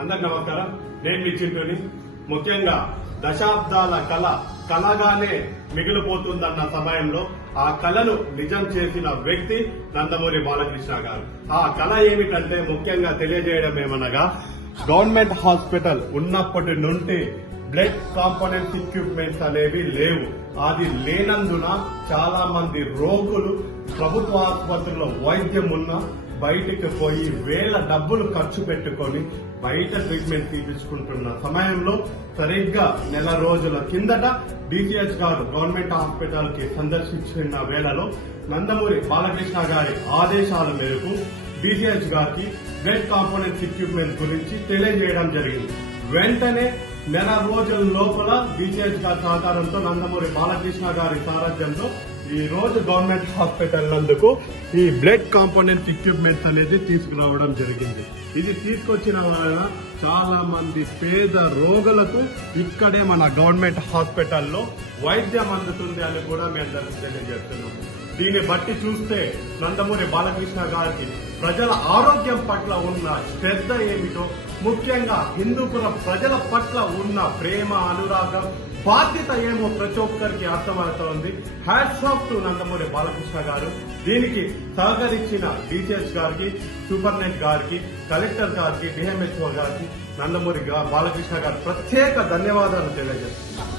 అందరికి నమస్కారం. నేను మీ చింటూని. ముఖ్యంగా దశాబ్దాల కళ కళగానే మిగిలిపోతుందన్న సమయంలో ఆ కళను నిజం చేసిన వ్యక్తి నందమూరి బాలకృష్ణ గారు. ఆ కళ ఏమిటంటే ముఖ్యంగా తెలియజేయడం ఏమనగా గవర్నమెంట్ హాస్పిటల్ ఉన్నప్పటి నుండి బ్లడ్ కాంపోనెంట్ ఎక్విప్మెంట్స్ అనేవి లేవు. అది లేనందున చాలా మంది రోగులు ప్రభుత్వ ఆసుపత్రిలో వైద్యం ఉన్న బయటికి పోయి వేల డబ్బులు ఖర్చు పెట్టుకొని బయట ట్రీట్మెంట్ తీపించుకుంటున్న సమయంలో సరిగ్గా నెల రోజుల కిందట డిజిహెచ్ గారు గవర్నమెంట్ హాస్పిటల్కి సందర్శించిన వేళలో నందమూరి బాలకృష్ణ గారి ఆదేశాల మేరకు డిజిహెచ్ గారికి బ్లడ్ కాంపోనెంట్స్ ఎక్విప్మెంట్ గురించి తెలియజేయడం జరిగింది. వెంటనే నెల రోజుల లోపల డిజిహెచ్ గారి సహకారంతో నందమూరి బాలకృష్ణ గారి సారథ్యంలో ఈ రోజు గవర్నమెంట్ హాస్పిటల్ నందుకు ఈ బ్లడ్ కాంపోనెంట్ ఎక్విప్మెంట్స్ అనేది తీసుకురావడం జరిగింది. ఇది తీసుకొచ్చిన వలన చాలా మంది పేద రోగులకు ఇక్కడే మన గవర్నమెంట్ హాస్పిటల్లో వైద్యం అందుతుంది అని కూడా మేము తెలియజేస్తున్నాము. దీన్ని బట్టి చూస్తే నందమూరి బాలకృష్ణ గారికి ప్రజల ఆరోగ్యం పట్ల ఉన్న శ్రద్ధ ఏమిటో ముఖ్యంగా హిందూపురం ప్రజల పట్ల ఉన్న ప్రేమ అనురాగం బాధ్యత ఏమో ప్రతి ఒక్కరికి అర్థమవుతోంది. Hats off to Nandamuri Balakrishna garu. దీనికి సహకరించిన డిసిఎస్ గారికి సూపర్నెంట్ గారికి కలెక్టర్ గారికి డిఎంహెచ్ఓ గారికి నందమూరి బాలకృష్ణ గారు ప్రత్యేక ధన్యవాదాలు తెలియజేస్తున్నారు